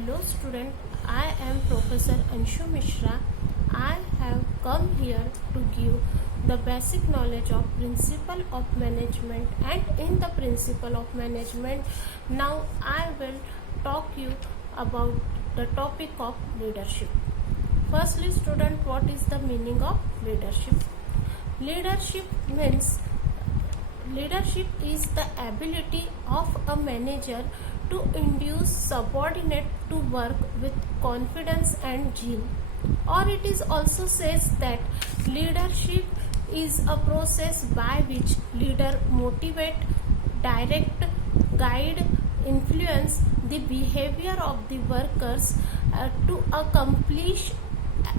Hello student, I am Professor Anshu Mishra. I have come here to give the basic knowledge of principle of management, and in the principle of management now I will talk you about the topic of leadership. Firstly student, what is the meaning of leadership? Leadership is the ability of a manager to induce subordinate to work with confidence and zeal. Or it is also says that leadership is a process by which leader motivate, direct, guide, influence the behavior of the workers to accomplish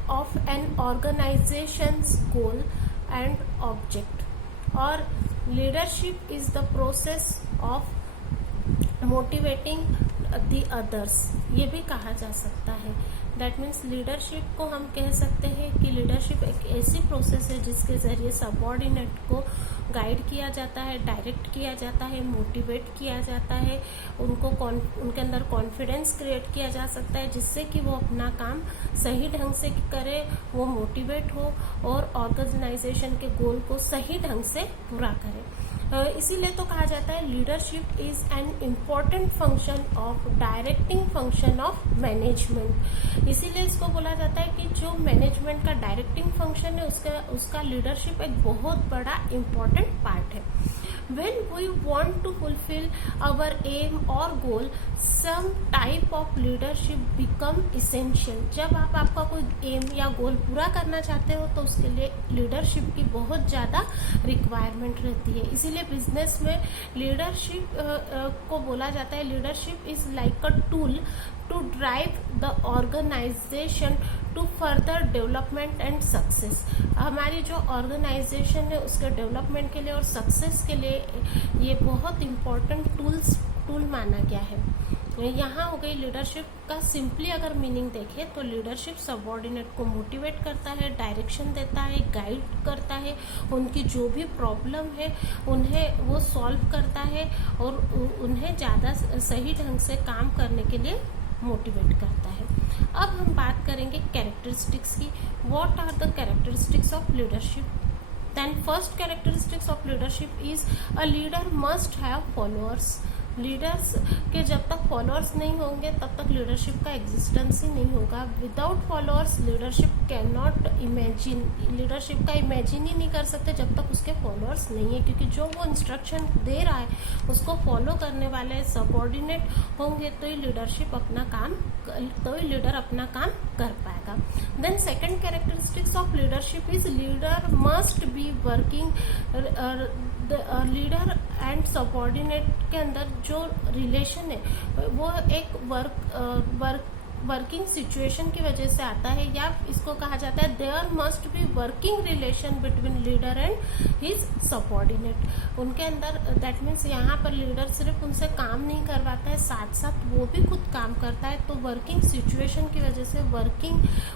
of an organization's goal and object. Or leadership is the process of motivating the others, ये भी कहा जा सकता है. That means leadership को हम कह सकते हैं कि लीडरशिप एक ऐसी प्रोसेस है जिसके ज़रिए सबऑर्डिनेट को गाइड किया जाता है, डायरेक्ट किया जाता है, मोटिवेट किया जाता है, उनके अंदर कॉन्फिडेंस क्रिएट किया जा सकता है जिससे कि वो अपना काम सही ढंग से करे, वो मोटिवेट हो और ऑर्गेनाइजेशन के गोल को सही ढंग से पूरा करे. इसीलिए तो कहा जाता है leadership is an important function of directing function of management. इसीलिए इसको बोला जाता है कि जो मैनेजमेंट का डायरेक्टिंग फंक्शन है उसका लीडरशिप एक बहुत बड़ा इम्पॉर्टेंट पार्ट है. When we want to fulfill our aim or goal, some type of leadership become essential. जब आप आपका कोई एम या गोल पूरा करना चाहते हो तो उसके लिए लीडरशिप की बहुत ज़्यादा रिक्वायरमेंट रहती है. इसीलिए बिजनेस में लीडरशिप को बोला जाता है leadership is like a tool to drive the organisation to further development and success. हमारी जो ऑर्गेनाइजेशन है उसके डेवलपमेंट के लिए और सक्सेस के लिए ये बहुत इम्पोर्टेंट टूल माना गया है. यहाँ हो गई लीडरशिप का सिंपली अगर मीनिंग देखें तो लीडरशिप सबऑर्डिनेट को मोटिवेट करता है, डायरेक्शन देता है, गाइड करता है, उनकी जो भी प्रॉब्लम है उन्हें वो सॉल्व करता है और उन्हें ज़्यादा सही ढंग से काम करने के लिए मोटिवेट करता है. अब हम बात करेंगे कैरेक्टरिस्टिक्स की. What are the characteristics of leadership? Then first characteristics of leadership is a leader must have followers. Leaders के जब तक फॉलोअर्स नहीं होंगे तब तक लीडरशिप का एग्जिस्टेंस ही नहीं होगा. Without followers leadership can not imagine. Leadership का इमेजिन ही नहीं कर सकते जब तक उसके फॉलोअर्स नहीं है, क्योंकि जो वो इंस्ट्रक्शन दे रहा है उसको फॉलो करने वाले सबऑर्डिनेट होंगे तो ही लीडर अपना काम कर पाएगा. Then second characteristics of leadership is leader must be working. Leader and subordinate के अंदर जो रिलेशन है वो एक वर्किंग सिचुएशन की वजह से आता है, या इसको कहा जाता है there must be working relation between leader and his subordinate. उनके अंदर दैट मीन्स यहाँ पर लीडर सिर्फ उनसे काम नहीं करवाता है, साथ साथ वो भी खुद काम करता है. तो वर्किंग सिचुएशन की वजह से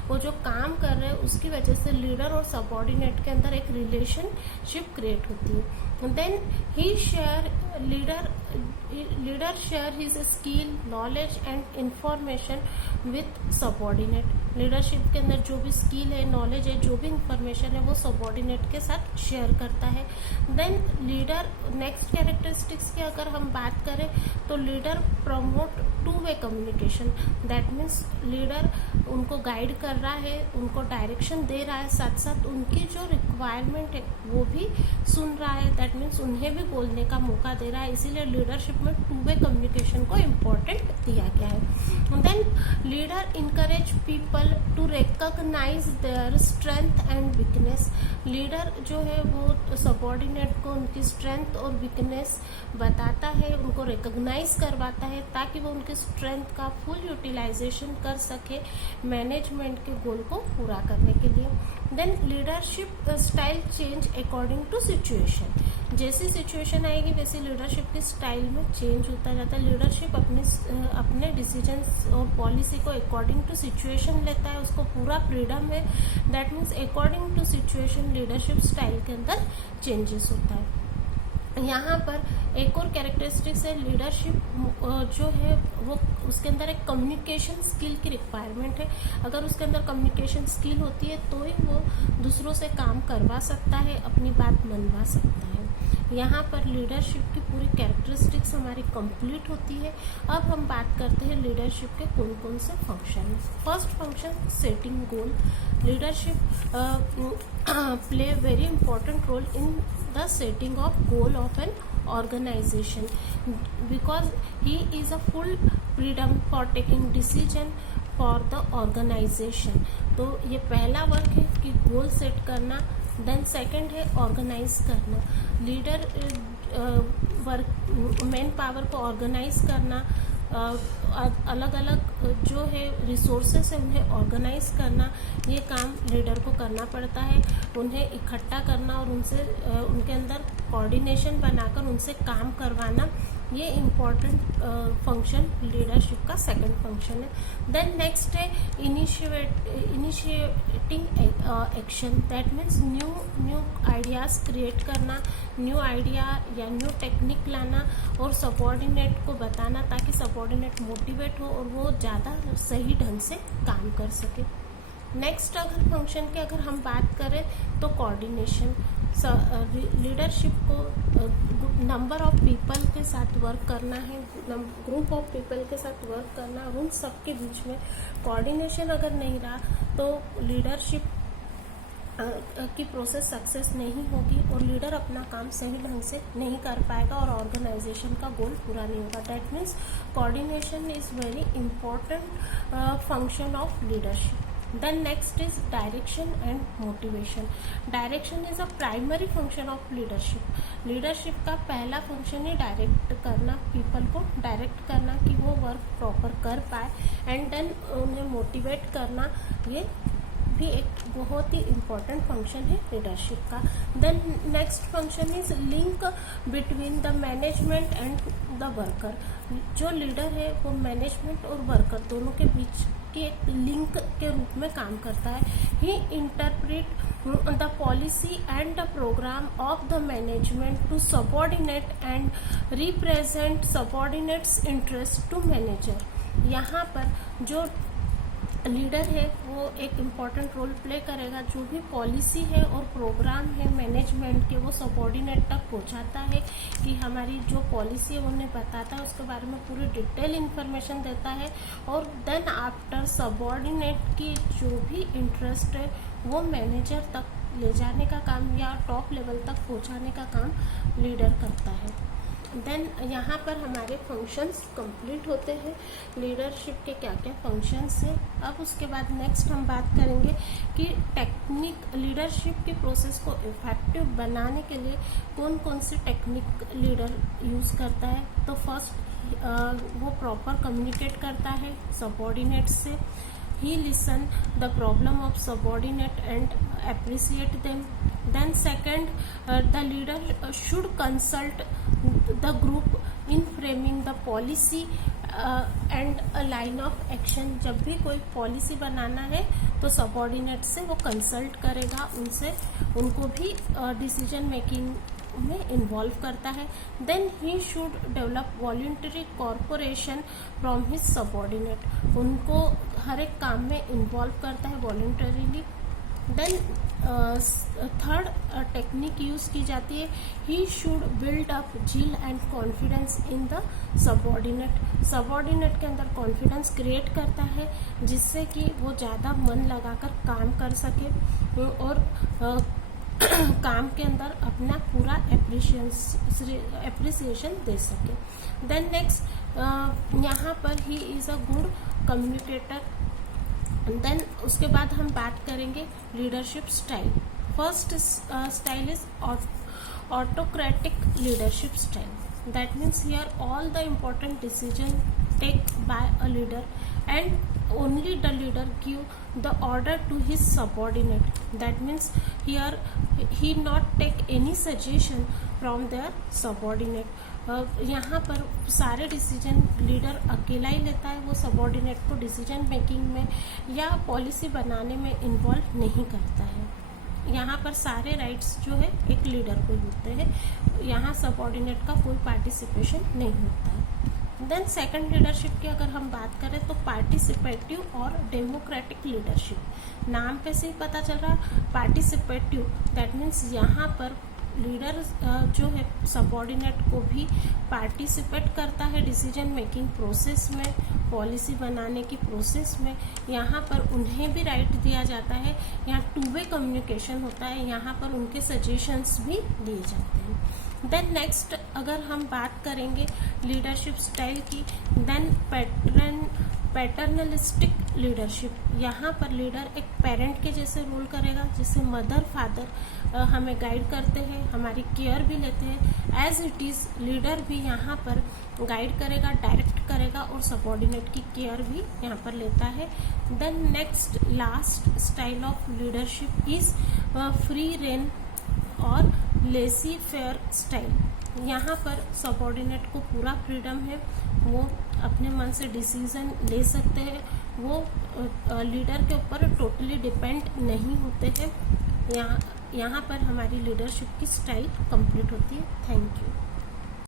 वो जो काम कर रहे हैं उसकी वजह से लीडर और सबऑर्डिनेट के अंदर एक रिलेशनशिप क्रिएट होती है. Then leader share his skill, knowledge and information with subordinate. Leadership के अंदर जो भी स्किल है, नॉलेज है, जो भी इंफॉर्मेशन है वो सबऑर्डिनेट के साथ शेयर करता है. देन लीडर नेक्स्ट कैरेक्टरिस्टिक्स की अगर हम बात करें तो leader promote to way communication. That means leader उनको गाइड कर रहा है, उनको डायरेक्शन दे रहा है, साथ साथ उनकी जो रिक्वायरमेंट है वो भी सुन रहा है. दैट मीन्स उन्हें भी बोलने का मौका दे रहा है. इसीलिए लीडरशिप में टू वे कम्युनिकेशन को इम्पोर्टेंट दिया गया है. Then leader encourage people to recognise their strength and weakness. Leader जो है वो सबऑर्डिनेट को उनकी स्ट्रेंथ और वीकनेस बताता है, उनको रिकॉग्नाइज करवाता है ताकि वो उनके स्ट्रेंथ का फुल यूटिलाइजेशन कर सके मैनेजमेंट के गोल को पूरा करने के लिए. Then leadership style change according to situation. जैसी सिचुएशन आएगी वैसे लीडरशिप के स्टाइल में चेंज होता जाता है. लीडरशिप अपने डिसीजन और पॉलिसी को अकॉर्डिंग टू सिचुएशन लेता है, उसको पूरा फ्रीडम है. That means according to situation leadership style के अंदर चेंजेस होता है. यहाँ पर एक और कैरेक्टरिस्टिक्स है लीडरशिप जो है वो उसके अंदर एक कम्युनिकेशन स्किल की रिक्वायरमेंट है। अगर उसके अंदर कम्युनिकेशन स्किल होती है तो ही वो दूसरों से काम करवा सकता है, अपनी बात मनवा सकता है। यहाँ पर लीडरशिप की पूरी कैरेक्टरिस्टिक्स हमारी कंप्लीट होती है। अब हम बात करते हैं लीडरशिप के कौन कौन से function. First function setting goal. Leadership play very important role in the setting of goal of an organization because he is a full freedom for taking decision for the organization। तो ये पहला work है कि goal set करना। Then second है organise करना। Leader work man power को organise करना, अलग अलग जो है रिसोर्सेस है उन्हें ऑर्गेनाइज करना, ये काम लीडर को करना पड़ता है। उन्हें इकट्ठा करना और उनसे उनके अंदर कोऑर्डिनेशन बनाकर उनसे काम करवाना, ये इम्पॉर्टेंट फंक्शन लीडरशिप का सेकंड फंक्शन है। देन नेक्स्ट है initiating action. That means new ideas create करना, न्यू आइडिया या न्यू टेक्निक लाना और सबॉर्डिनेट को बताना ताकि सबॉर्डिनेट मोटिवेट हो और वो ज़्यादा सही ढंग से काम कर सके। नेक्स्ट अगर फंक्शन की अगर हम बात करें तो कोऑर्डिनेशन। लीडरशिप को नंबर ऑफ पीपल के साथ वर्क करना है, ग्रुप ऑफ पीपल के साथ वर्क करना और उन सबके बीच में कोऑर्डिनेशन अगर नहीं रहा तो लीडरशिप की प्रोसेस सक्सेस नहीं होगी और लीडर अपना काम सही ढंग से नहीं कर पाएगा और ऑर्गेनाइजेशन का गोल पूरा नहीं होगा। That means coordination is very important function of leadership. Then next is direction and motivation. Direction is a primary function of leadership. Leadership का पहला फंक्शन है डायरेक्ट करना, पीपल को डायरेक्ट करना कि वो वर्क प्रॉपर कर पाए एंड देन उन्हें मोटिवेट करना, ये भी एक बहुत ही इम्पोर्टेंट फंक्शन है लीडरशिप का। Then next function is link between the management and the worker. जो लीडर है वो मैनेजमेंट और वर्कर दोनों के बीच के एक लिंक के रूप में काम करता है। He interpret the policy and the programme of the management to subordinate and represent subordinates interest to manager. यहाँ पर जो लीडर है वो एक इम्पॉर्टेंट रोल प्ले करेगा। जो भी पॉलिसी है और प्रोग्राम है मैनेजमेंट के वो सबॉर्डिनेट तक पहुंचाता है कि हमारी जो पॉलिसी है उन्हें बताता है, उसके बारे में पूरी डिटेल इन्फॉर्मेशन देता है और देन आफ्टर सबॉर्डिनेट की जो भी इंटरेस्ट है वो मैनेजर तक ले जाने का काम या टॉप लेवल तक पहुंचाने का काम लीडर करता है। देन यहाँ पर हमारे फंक्शंस कंप्लीट होते हैं लीडरशिप के क्या क्या फंक्शंस हैं। अब उसके बाद नेक्स्ट हम बात करेंगे कि टेक्निक लीडरशिप की प्रोसेस को इफेक्टिव बनाने के लिए कौन कौन सी टेक्निक लीडर यूज़ करता है। तो फर्स्ट वो प्रॉपर कम्युनिकेट करता है सबॉर्डिनेट से। ही listen the problem of subordinate and appreciate them. Then second, the leader should consult the group in framing the policy and a line of action। जब भी कोई पॉलिसी बनाना है तो सबॉर्डिनेट से वो कंसल्ट करेगा, उनसे उनको भी डिसीजन मेकिंग में इन्वॉल्व करता है। Then he should develop voluntary corporation from his subordinate. उनको हर एक काम में इन्वॉल्व करता है voluntarily. Then third technique use की जाती है, he should build up zeal and confidence in the subordinate. Subordinate के अंदर कॉन्फिडेंस क्रिएट करता है जिससे कि वो ज़्यादा मन लगाकर काम कर सके और काम के अंदर अपना पूरा एप्रिसिएशन दे सके। देन नेक्स्ट यहाँ पर he is a good communicator. Then उसके बाद हम बात करेंगे leadership style. First style is autocratic leadership style. That means here all the important decision take by a leader and only the leader give the order to his subordinate. That means here he not take any suggestion from their subordinate. यहाँ पर सारे decision leader अकेला ही लेता है, वो subordinate को decision making में या पॉलिसी बनाने में इन्वॉल्व नहीं करता है। यहाँ पर सारे राइट्स जो है एक लीडर को होते हैं, यहाँ सबऑर्डिनेट का कोई पार्टिसिपेशन नहीं होता है। देन सेकंड लीडरशिप की अगर हम बात करें तो पार्टिसिपेटिव और डेमोक्रेटिक लीडरशिप। नाम पे से ही पता चल रहा है पार्टिसिपेटिव, दैट मीन्स यहाँ पर लीडर जो है सबऑर्डिनेट को भी पार्टिसिपेट करता है डिसीजन मेकिंग प्रोसेस में, पॉलिसी बनाने की प्रोसेस में। यहाँ पर उन्हें भी राइट दिया जाता है, यहाँ टू वे कम्युनिकेशन होता है, यहाँ पर उनके सजेशंस भी दिए जाते हैं। देन नेक्स्ट अगर हम बात करेंगे लीडरशिप स्टाइल की, देन पैटर्नलिस्टिक लीडरशिप। यहाँ पर लीडर एक पेरेंट के जैसे रोल करेगा, जैसे मदर फादर हमें गाइड करते हैं, हमारी केयर भी लेते हैं। एज इट इज़ लीडर भी यहाँ पर गाइड करेगा, डायरेक्ट करेगा और सबऑर्डिनेट की केयर भी यहाँ पर लेता है। Then next last style of leadership is free rein और लेसी फेयर स्टाइल। यहाँ पर सबऑर्डिनेट को पूरा फ्रीडम है, वो अपने मन से डिसीजन ले सकते हैं, वो लीडर के ऊपर टोटली डिपेंड नहीं होते हैं। यहाँ पर हमारी लीडरशिप की स्टाइल कंप्लीट होती है। Thank you.